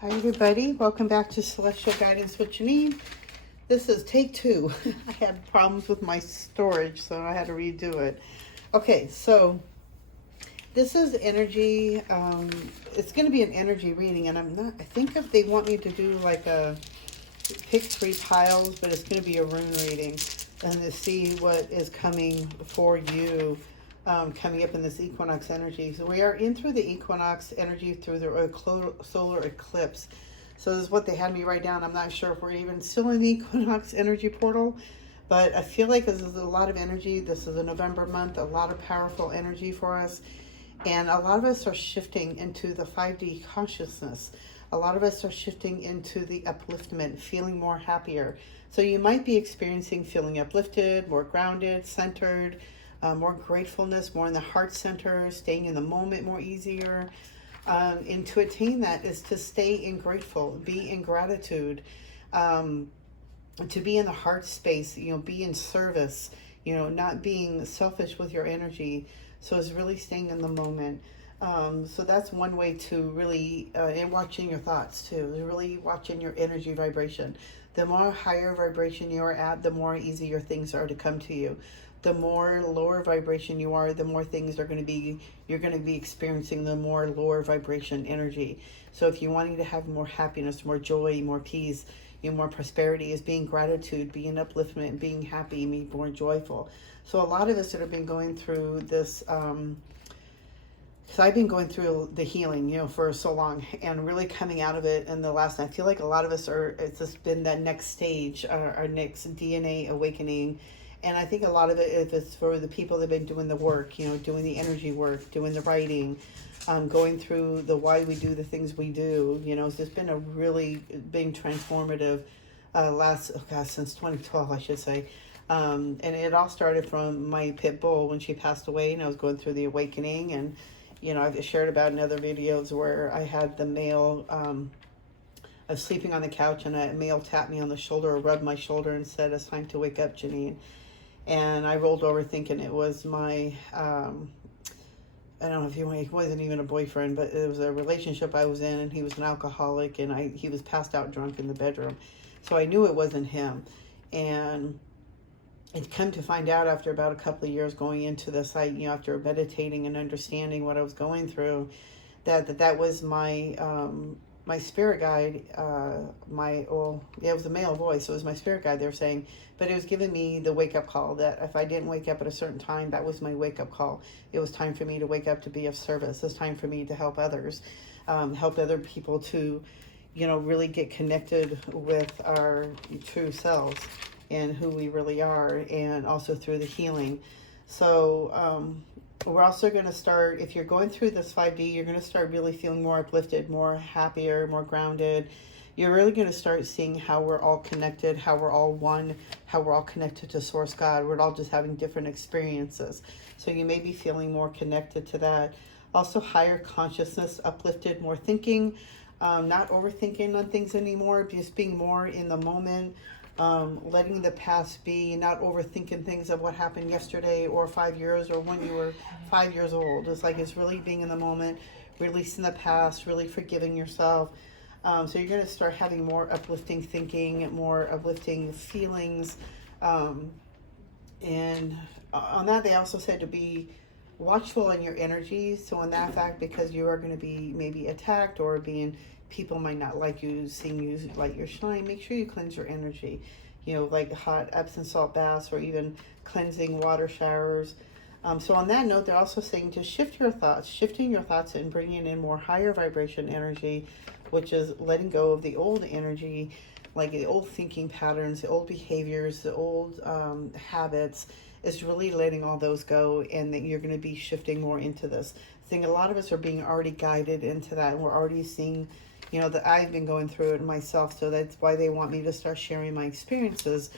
Hi everybody, welcome back to Celestial Guidance What You Need. This is take two. I had problems with my storage, so I had to redo it. Okay, so this is energy. It's going to be an energy reading, and I think if they want me to do like a pick three piles, but it's going to be a rune reading and to see what is coming for you coming up in this equinox energy. So we are in through the equinox energy through the solar eclipse. So this is what they had me write down. I'm not sure if we're even still in the equinox energy portal, but I feel like this is a lot of energy. This is a November month, a lot of powerful energy for us. And a lot of us are shifting into the 5D consciousness. A lot of us are shifting into the upliftment, feeling more happier. So you might be experiencing feeling uplifted, more grounded, centered, more gratefulness, more in the heart center, staying in the moment more easier. And to attain that is to stay in grateful, be in gratitude, to be in the heart space, be in service, not being selfish with your energy. So it's really staying in the moment. So that's one way to really, and watching your thoughts too, really watching your energy vibration. The more higher vibration you are at, the more easier things are to come to you. The more lower vibration you are, the more things are going to be, you're going to be experiencing the more lower vibration energy. So if you're wanting to have more happiness, more joy, more peace, more prosperity, is being gratitude, being upliftment, being happy, being more joyful. So a lot of us that have been going through this, because I've been going through the healing, for so long and really coming out of it in the last, I feel like a lot of us it's just been that next stage, our next DNA awakening. And I think a lot of it, if it's for the people that have been doing the work, doing the energy work, doing the writing, going through the why we do the things we do, it's just been a really big transformative since 2012, I should say. And it all started from my pit bull when she passed away, and I was going through the awakening. And, I've shared about in other videos where I had the male, I was sleeping on the couch and a male tapped me on the shoulder or rubbed my shoulder and said, "It's time to wake up, Janine." And I rolled over thinking it was my, I don't know if he wasn't even a boyfriend, but it was a relationship I was in, and he was an alcoholic, and he was passed out drunk in the bedroom. So I knew it wasn't him. And I'd come to find out after about a couple of years going into this, after meditating and understanding what I was going through, that was my, my spirit guide, it was a male voice. So it was my spirit guide. They were saying, but it was giving me the wake up call that if I didn't wake up at a certain time, that was my wake up call. It was time for me to wake up to be of service. It was time for me to help others, help other people to, really get connected with our true selves and who we really are, and also through the healing. So, we're also going to start, if you're going through this 5D, you're going to start really feeling more uplifted, more happier, more grounded. You're really going to start seeing how we're all connected, how we're all one, how we're all connected to Source God. We're all just having different experiences. So you may be feeling more connected to that. Also higher consciousness, uplifted, more thinking, not overthinking on things anymore, just being more in the moment. Letting the past be, not overthinking things of what happened yesterday or 5 years or when you were 5 years old. It's really being in the moment, releasing the past, really forgiving yourself. So you're going to start having more uplifting thinking, more uplifting feelings. And on that, they also said to be watchful in your energy. So in that fact, because you are going to be maybe attacked or people might not like you, seeing you light your shine, make sure you cleanse your energy, like hot Epsom salt baths or even cleansing water showers. So on that note, they're also saying to shifting your thoughts and bringing in more higher vibration energy, which is letting go of the old energy, like the old thinking patterns, the old behaviors, the old habits. Is really letting all those go, and that you're going to be shifting more into this. I think a lot of us are being already guided into that, and we're already seeing, that I've been going through it myself. So that's why they want me to start sharing my experiences,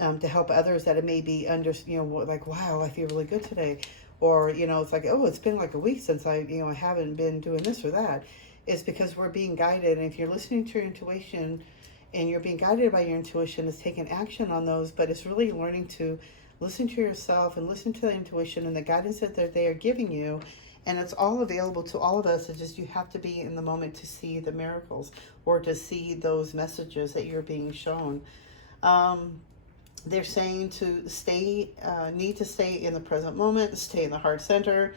to help others that it may be like, wow, I feel really good today. Or, it's like, oh, it's been like a week since I haven't been doing this or that. It's because we're being guided. And if you're listening to your intuition and you're being guided by your intuition, it's taking action on those, but it's really learning to listen to yourself and listen to the intuition and the guidance that they are giving you, And it's all available to all of us. It's just you have to be in the moment to see the miracles or to see those messages that you're being shown. They're saying to stay, need to stay in the present moment, stay in the heart center,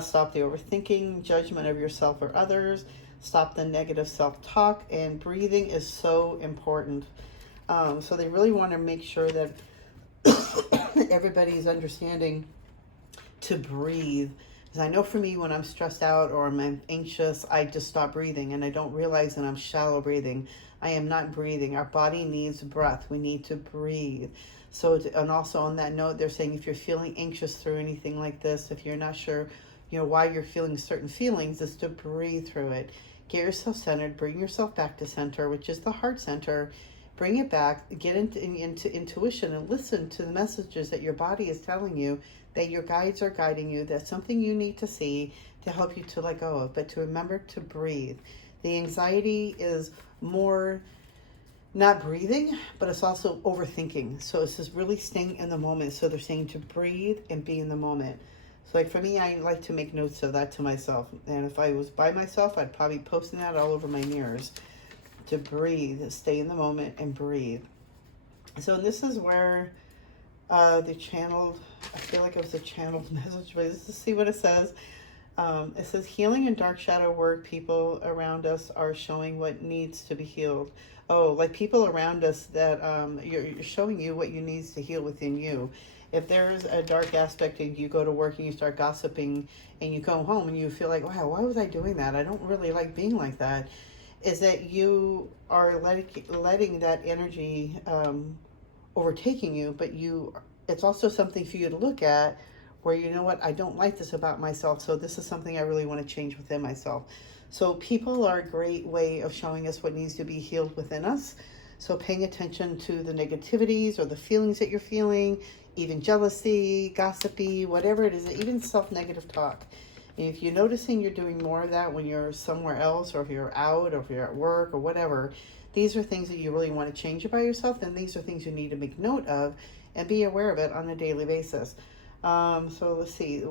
stop the overthinking, judgment of yourself or others, stop the negative self-talk, and breathing is so important. So they really want to make sure that everybody's understanding to breathe. Because I know for me, when I'm stressed out or I'm anxious, I just stop breathing and I don't realize that I'm shallow breathing. I am not breathing. Our body needs breath. We need to breathe. So, and also on that note, they're saying if you're feeling anxious through anything like this, if you're not sure, why you're feeling certain feelings, is to breathe through it. Get yourself centered, bring yourself back to center, which is the heart center. Bring it back, get into intuition and listen to the messages that your body is telling you, that your guides are guiding you, that's something you need to see to help you to let go of, but to remember to breathe. The anxiety is more not breathing, but it's also overthinking. So it's just really staying in the moment. So they're saying to breathe and be in the moment. So like for me, I like to make notes of that to myself. And if I was by myself, I'd probably posting that all over my mirrors. To breathe, stay in the moment and breathe. So this is where the channeled, I feel like it was a channeled message, but let's see what it says. It says, healing and dark shadow work, people around us are showing what needs to be healed. Oh, like people around us that you're showing you what you needs to heal within you. If there's a dark aspect and you go to work and you start gossiping and you come home and you feel like, wow, why was I doing that? I don't really like being like that. Is that you are letting that energy overtaking you, but it's also something for you to look at where, you know what, I don't like this about myself, so this is something I really want to change within myself. So people are a great way of showing us what needs to be healed within us. So paying attention to the negativities or the feelings that you're feeling, even jealousy, gossipy, whatever it is, even self-negative talk. If you're noticing you're doing more of that when you're somewhere else, or if you're out, or if you're at work, or whatever, these are things that you really want to change about yourself, and these are things you need to make note of and be aware of it on a daily basis. So let's see,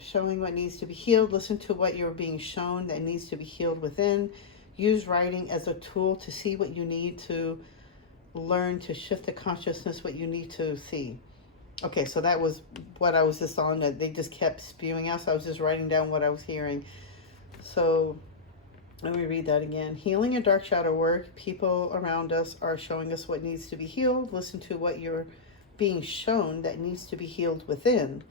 showing what needs to be healed. Listen to what you're being shown that needs to be healed within. Use writing as a tool to see what you need to learn, to shift the consciousness, what you need to see. Okay, so that was what I was just on, that they just kept spewing out. So I was just writing down what I was hearing. So let me read that again. Healing and dark shadow work. People around us are showing us what needs to be healed. Listen to what you're being shown that needs to be healed within.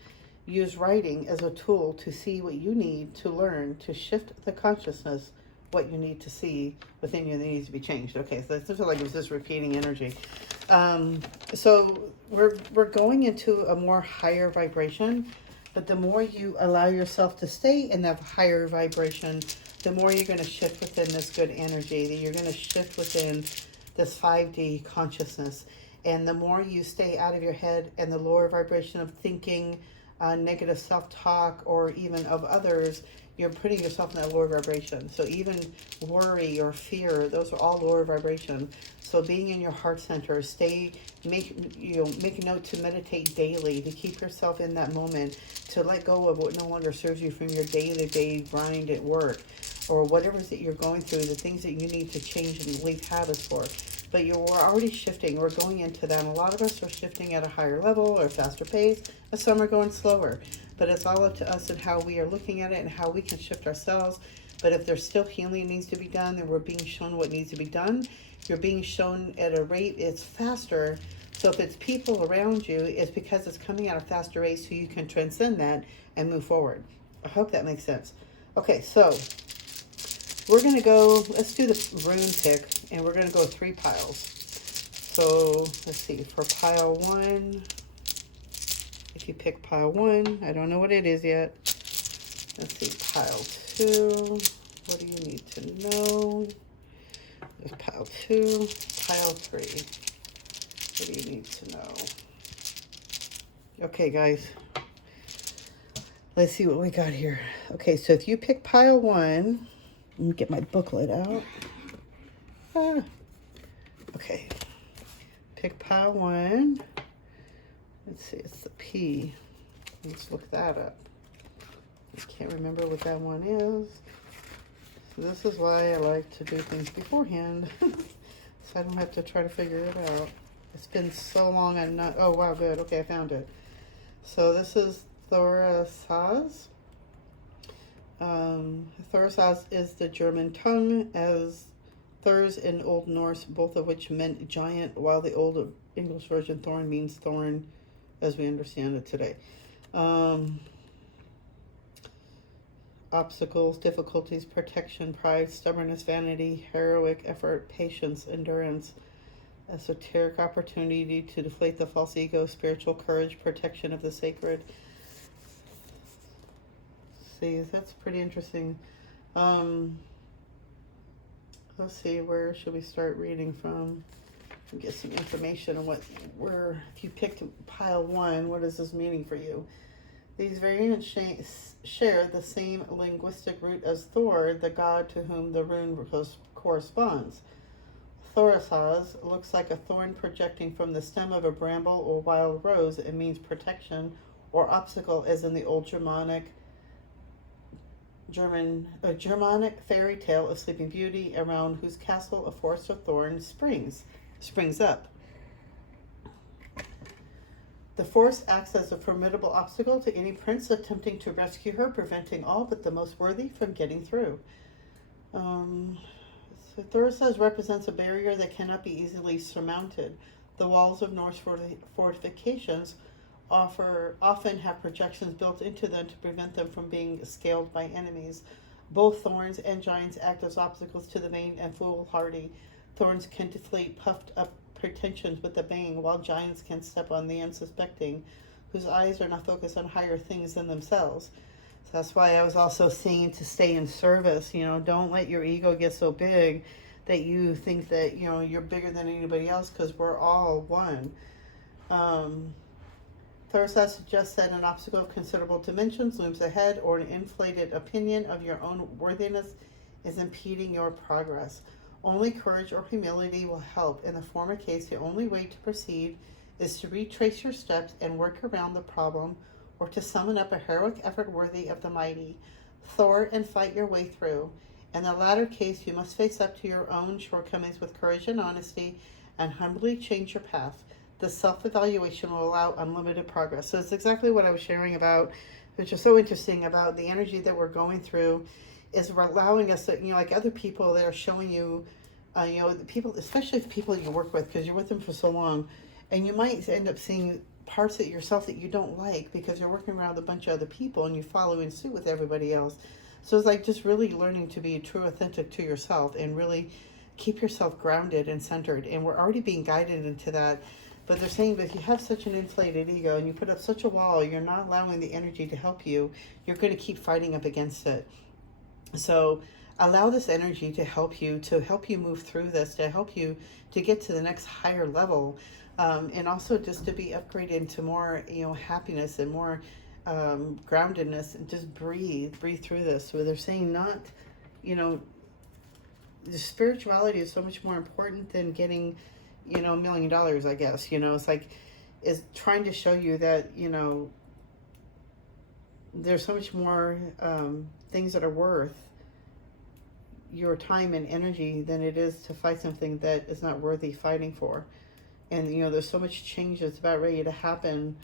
Use writing as a tool to see what you need to learn, to shift the consciousness, what you need to see within you that needs to be changed. Okay, so this is like it was just repeating energy. So we're going into a more higher vibration, but the more you allow yourself to stay in that higher vibration, the more you're going to shift within this good energy, that you're going to shift within this 5D consciousness. And the more you stay out of your head and the lower vibration of thinking, negative self-talk, or even of others, you're putting yourself in that lower vibration. So even worry or fear, those are all lower vibration. So being in your heart center, make a note to meditate daily, to keep yourself in that moment, to let go of what no longer serves you from your day-to-day grind at work, or whatever it is that you're going through, the things that you need to change and leave habits for. But we're already shifting. We're going into that. And a lot of us are shifting at a higher level or faster pace, and some are going slower. But it's all up to us and how we are looking at it and how we can shift ourselves. But if there's still healing that needs to be done, then we're being shown what needs to be done. You're being shown at a rate, it's faster. So if it's people around you, it's because it's coming at a faster rate, so you can transcend that and move forward. I hope that makes sense. Okay, so we're going to go, let's do the rune pick, and we're going to go 3 piles. So let's see, for pile 1, if you pick pile 1, I don't know what it is yet. Let's see, pile 2, what do you need to know? There's pile 2, pile 3, what do you need to know? Okay, guys, let's see what we got here. Okay, so if you pick pile 1, let me get my booklet out. Okay, pick pile 1. Let's see, it's the P. Let's look that up. I can't remember what that one is. So this is why I like to do things beforehand. So I don't have to try to figure it out. It's been so long I'm not, oh wow, good, okay, I found it. So this is Thorisaz. Thorisaz is the German tongue, as Thurs in Old Norse, both of which meant giant, while the Old English version thorn means thorn, as we understand it today. Obstacles, difficulties, protection, pride, stubbornness, vanity, heroic effort, patience, endurance, esoteric opportunity to deflate the false ego, spiritual courage, protection of the sacred. See, that's pretty interesting. Let's see, where should we start reading from? Get some information on where, if you picked pile 1, what is this meaning for you? These variants share the same linguistic root as Thor, the god to whom the rune corresponds. Thorisaz looks like a thorn projecting from the stem of a bramble or wild rose. It means protection or obstacle, as in the old Germanic fairy tale of Sleeping Beauty, around whose castle a forest of thorns springs up. The forest acts as a formidable obstacle to any prince attempting to rescue her, preventing all but the most worthy from getting through. So Thorisaz represents a barrier that cannot be easily surmounted. The walls of Norse fortifications often have projections built into them to prevent them from being scaled by enemies. Both thorns and giants act as obstacles to the vain and foolhardy. Thorns can deflate puffed up pretensions with a bang, while giants can step on the unsuspecting, whose eyes are not focused on higher things than themselves. So that's why I was also saying to stay in service. Don't let your ego get so big that you think that you're bigger than anybody else, because we're all one. Thorisaz suggests that an obstacle of considerable dimensions looms ahead, or an inflated opinion of your own worthiness is impeding your progress. Only courage or humility will help. In the former case, the only way to proceed is to retrace your steps and work around the problem, or to summon up a heroic effort worthy of the mighty. Thor and fight your way through. In the latter case, you must face up to your own shortcomings with courage and honesty, and humbly change your path. The self-evaluation will allow unlimited progress. So it's exactly what I was sharing about, which is so interesting about the energy that we're going through, is we're allowing us to, like other people that are showing you, the people, especially the people you work with, because you're with them for so long, and you might end up seeing parts of yourself that you don't like because you're working around a bunch of other people and you follow in suit with everybody else. So it's like just really learning to be true, authentic to yourself, and really keep yourself grounded and centered. And we're already being guided into that. But they're saying that if you have such an inflated ego and you put up such a wall, you're not allowing the energy to help you. You're going to keep fighting up against it. So allow this energy to help you move through this, to help you to get to the next higher level, and also just to be upgraded into more, happiness and more groundedness, and just breathe through this. So they're saying the spirituality is so much more important than getting $1 million, I guess. It's like, is trying to show you that, there's so much more things that are worth your time and energy than it is to fight something that is not worthy fighting for. And, there's so much change that's about ready to happen.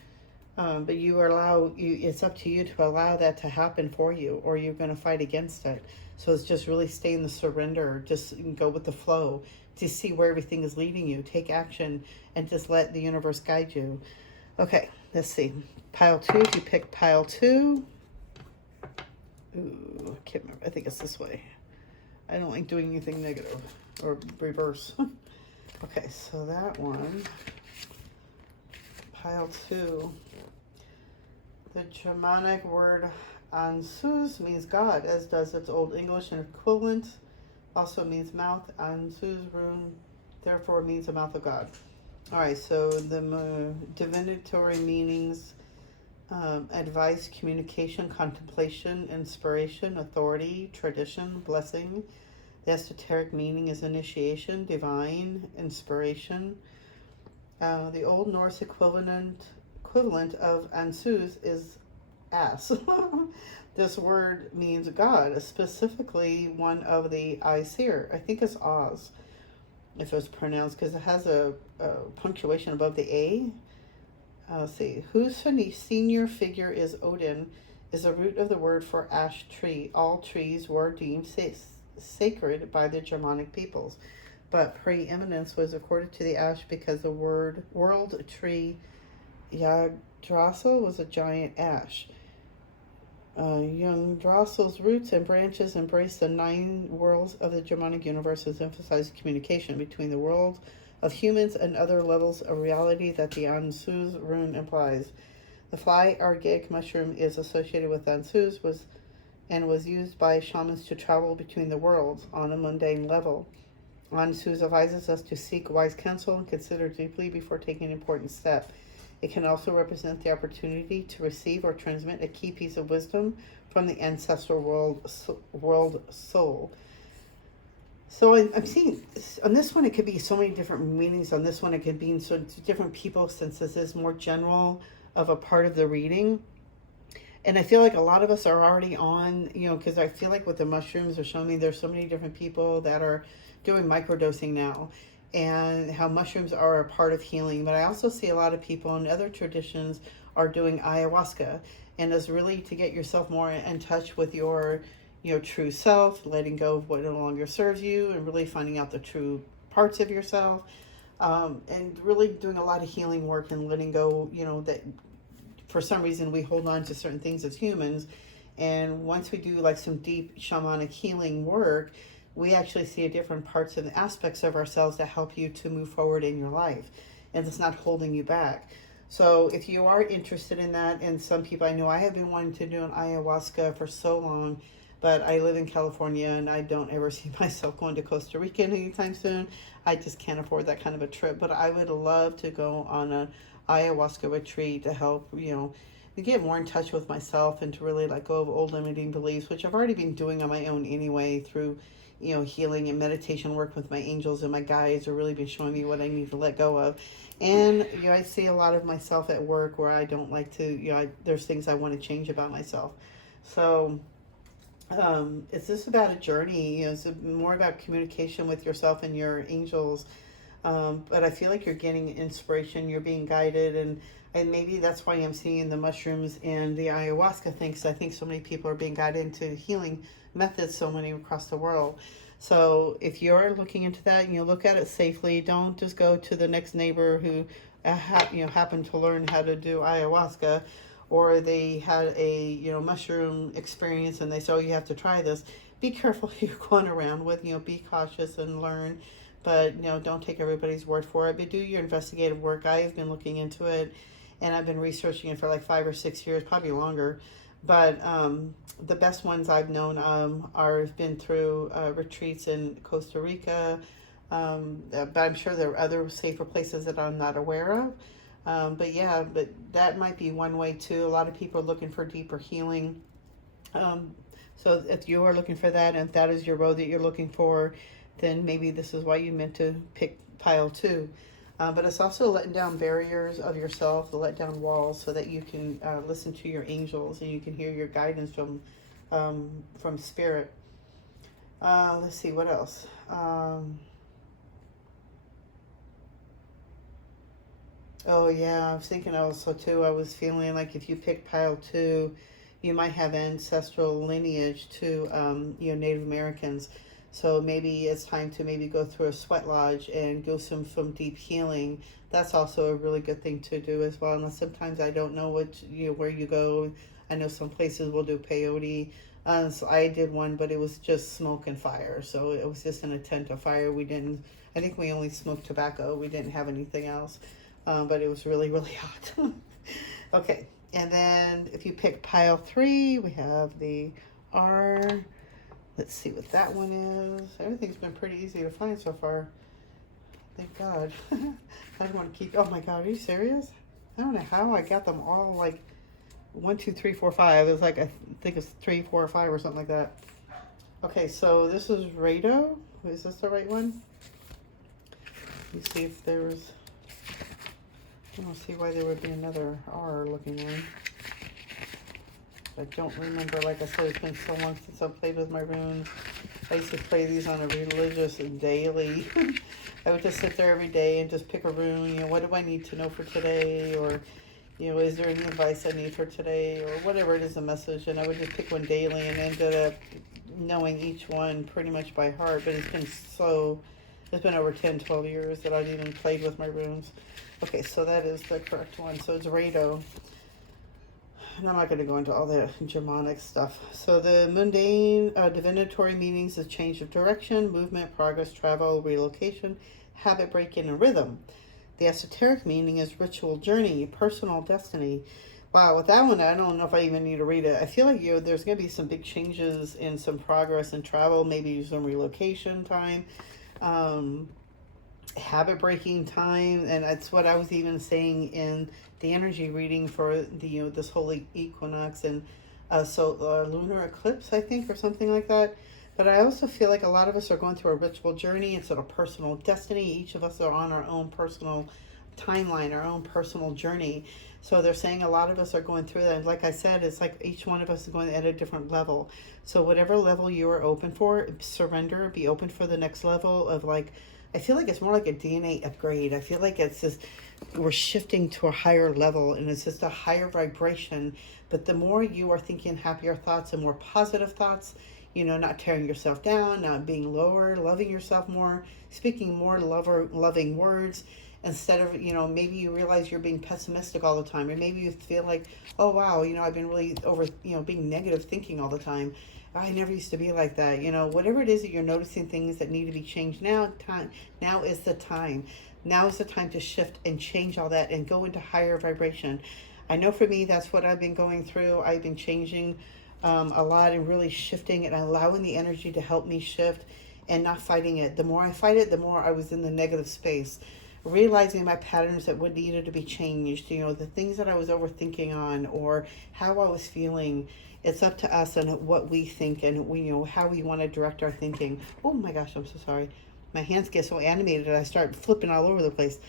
But it's up to you to allow that to happen for you, or you're going to fight against it. So it's just really stay in the surrender, just go with the flow, to see where everything is leading you. Take action and just let the universe guide you. Okay, let's see. Pile 2, if you pick pile 2. Ooh, I can't remember. I think it's this way. I don't like doing anything negative or reverse. Okay, so that one. Pile 2. The Germanic word Ansuz means God, as does its Old English and equivalent. Also means mouth. Ansuz rune therefore means the mouth of God. All right, so the divinatory meanings: advice, communication, contemplation, inspiration, authority, tradition, blessing. The esoteric meaning is initiation, divine, inspiration. The Old Norse equivalent of Ansuz is ass. This word means God, specifically one of the Aesir. I think it's Oz, if it's pronounced, because it has a punctuation above the A. Let's see. Whose senior figure is Odin is the root of the word for ash tree. All trees were deemed sacred by the Germanic peoples, but preeminence was accorded to the ash because the world tree Yggdrasil was a giant ash. Yggdrasil's roots and branches embrace the 9 worlds of the Germanic universes, emphasizing communication between the world of humans and other levels of reality that the Ansu's rune implies. The fly argaic mushroom is associated with Ansu's was used by shamans to travel between the worlds on a mundane level. Ansu's advises us to seek wise counsel and consider deeply before taking an important step. It can also represent the opportunity to receive or transmit a key piece of wisdom from the ancestral world soul. So I'm seeing, on this one, it could be so many different meanings. On this one, it could be so different people, since this is more general of a part of the reading. And I feel like a lot of us are already on, because I feel like with the mushrooms, they're showing me there's so many different people that are doing microdosing now, and how mushrooms are a part of healing. But I also see a lot of people in other traditions are doing ayahuasca, and is really to get yourself more in touch with your true self, letting go of what no longer serves you, and really finding out the true parts of yourself, and really doing a lot of healing work and letting go, that for some reason we hold on to certain things as humans. And once we do like some deep shamanic healing work, we actually see different parts and aspects of ourselves that help you to move forward in your life, and it's not holding you back. So if you are interested in that, and some people, I know I have been wanting to do an ayahuasca for so long, but I live in California and I don't ever see myself going to Costa Rica anytime soon. I just can't afford that kind of a trip, but I would love to go on an ayahuasca retreat to help, to get more in touch with myself and to really let go of old limiting beliefs, which I've already been doing on my own anyway through, healing and meditation work with my angels and my guides have really been showing me what I need to let go of. And, I see a lot of myself at work where I don't like to, there's things I want to change about myself. So, it's just about a journey. It's more about communication with yourself and your angels. But I feel like you're getting inspiration, you're being guided, and maybe that's why I'm seeing the mushrooms and the ayahuasca thing, because I think so many people are being guided into healing methods, so many across the world. So if you're looking into that, look at it safely. Don't just go to the next neighbor who happened to learn how to do ayahuasca, or they had a mushroom experience and they say, oh, you have to try this. Be careful who you're going around with. Be cautious and learn, but don't take everybody's word for it. But do your investigative work. I've been looking into it, and I've been researching it for like 5 or 6 years, probably longer. But the best ones I've known are been through retreats in Costa Rica. But I'm sure there are other safer places that I'm not aware of. But that might be one way too. A lot of people are looking for deeper healing. So if you are looking for that, and if that is your road that you're looking for, then maybe this is why you meant to pick pile 2. But it's also letting down barriers of yourself, to let down walls, so that you can listen to your angels and you can hear your guidance from spirit. Let's see, what else? Oh yeah, I was thinking also too, I was feeling like if you pick pile 2, you might have ancestral lineage to Native Americans. So maybe it's time to maybe go through a sweat lodge and go some deep healing. That's also a really good thing to do as well. And sometimes I don't know where you go. I know some places will do peyote. So I did one, but it was just smoke and fire. So it was just in a tent of fire. I think we only smoked tobacco. We didn't have anything else. But it was really, really hot. Okay, and then if you pick pile 3, we have the R. Let's see what that one is. Everything's been pretty easy to find so far. Thank God. I don't want to keep. Oh my God, are you serious? I don't know how I got them all like 1, 2, 3, 4, 5. It was like, I think it's 3, 4, or 5 or something like that. Okay, so this is Rado. Is this the right one? Let me see if there's. I don't see why there would be another R looking one. I don't remember. Like I said, it's been so long since I played with my runes. I used to play these on a religious daily. I would just sit there every day and just pick a rune. You know, what do I need to know for today? Or, you know, is there any advice I need for today? Or whatever it is, a message. And I would just pick one daily and ended up knowing each one pretty much by heart. But it's been over 10, 12 years that I've even played with my runes. Okay, so that is the correct one. So it's Rado. And I'm not going to go into all the Germanic stuff. So the mundane divinatory meanings is change of direction, movement, progress, travel, relocation, habit breaking, and rhythm. The esoteric meaning is ritual journey, personal destiny. Wow, with that one, I don't know if I even need to read it. I feel like there's going to be some big changes in some progress and travel, maybe some relocation time. Habit breaking time, and that's what I was even saying in the energy reading for the this whole equinox and lunar eclipse, I think, or something like that. But I also feel like a lot of us are going through a ritual journey. It's sort of personal destiny. Each of us are on our own personal timeline, our own personal journey. So they're saying a lot of us are going through that. And like I said, it's like each one of us is going at a different level. So whatever level you are open for, surrender, be open for the next level of like, I feel like it's more like a DNA upgrade. I feel like it's just, we're shifting to a higher level and it's just a higher vibration. But the more you are thinking happier thoughts and more positive thoughts, you know, not tearing yourself down, not being lower, loving yourself more, speaking more loving words, instead of, you know, maybe you realize you're being pessimistic all the time, or maybe you feel like, oh wow, you know, I've been really being negative thinking all the time. I never used to be like that. You know, whatever it is that you're noticing, things that need to be changed now is the time. Now is the time to shift and change all that and go into higher vibration. I know for me, that's what I've been going through. I've been changing a lot and really shifting and allowing the energy to help me shift and not fighting it. The more I fight it, the more I was in the negative space. Realizing my patterns that would needed to be changed, you know, the things that I was overthinking on or how I was feeling. It's up to us and what we think and we, you know, how we want to direct our thinking. Oh my gosh, I'm so sorry. My hands get so animated I start flipping all over the place.